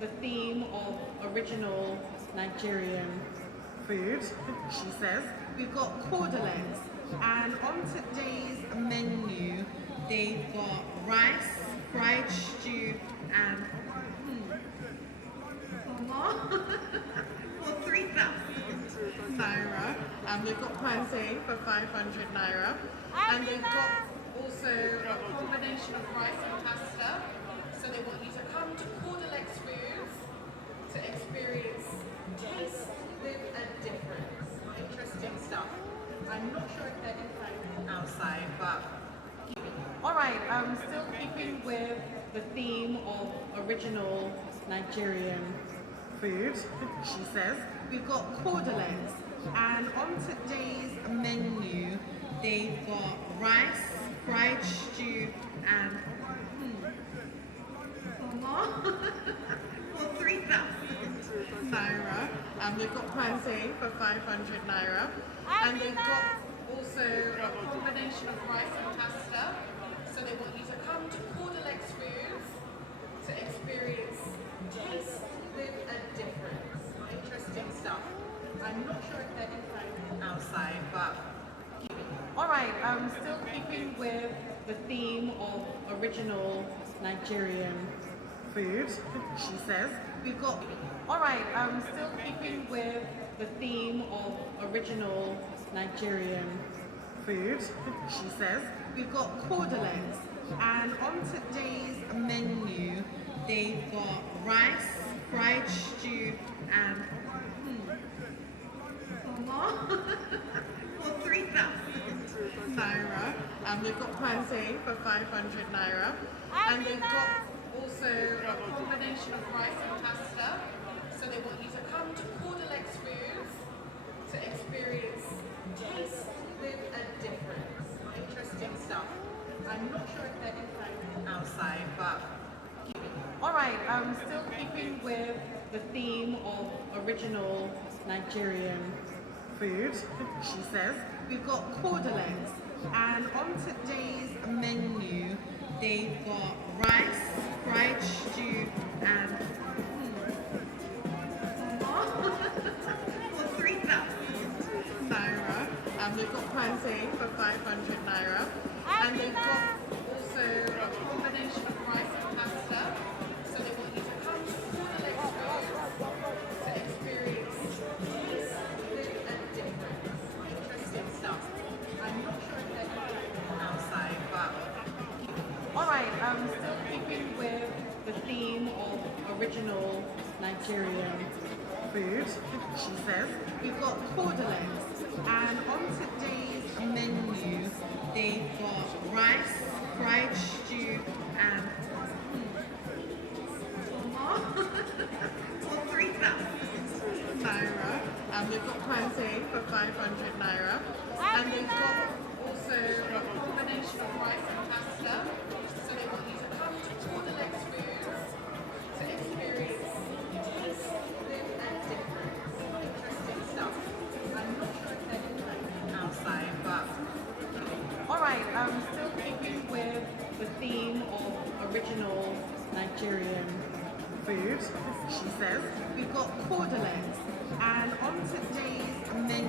the theme of original Nigerian food, she says. We've got cordelettes, and on today's menu, they've got rice, fried stew, and for 3,000 naira. They've got plantain for 500 naira, and they've got also a combination of rice and pasta. So they want you to come to Cordelex Foods to experience taste with a difference. Interesting stuff. I'm not sure if they're inside outside, but alright, still keeping with the theme of original Nigerian food, she says. We've got cordelettes, and on today's menu, they've got rice, fried stew, and for 3,000 naira. They've got plantain for 500 naira, and they've got also a combination of rice and pasta. So they want you to come to Cordelex Foods to experience taste with a difference. Interesting stuff. I'm not sure if they're inside outside, but alright, still keeping with the theme of original Nigerian food, she says. We've got alright, still keeping with the theme of original Nigerian food, she says. We've got cordelettes, and on today's menu, they've got rice, fried stew, and for 3,000 naira. They've got plantain for 500 naira, and they've got also a combination of rice and pasta. So they want you to come to Cordelex Foods to experience taste with a difference. Interesting stuff. I'm not sure if they're inside outside, but alright, still keeping with the theme of original Nigerian food, she says. We've got cordelettes, and on today's menu, they've got rice, fried stew, and for 3,000 naira. They've got plantain for 500 naira, and they've got also a combination of rice and pasta. So they want you to come to Cordelex Foods to experience taste with a difference. Interesting stuff. I'm not sure if they're outside, but alright, still keeping with the theme of original Nigerian food, she says. We've got cordelettes, and on today's menu, they've got rice, fried stew, and for 3,000 naira. They've got plantain for 500 naira, and they've got also a combination of rice and pasta. So they want you to come to Cordelex Foods to experience taste with a difference. Interesting stuff. I'm not sure if they're inside outside, but alright, still keeping with the theme of original Nigerian food, she says. We've got cordelettes, and on today's menu,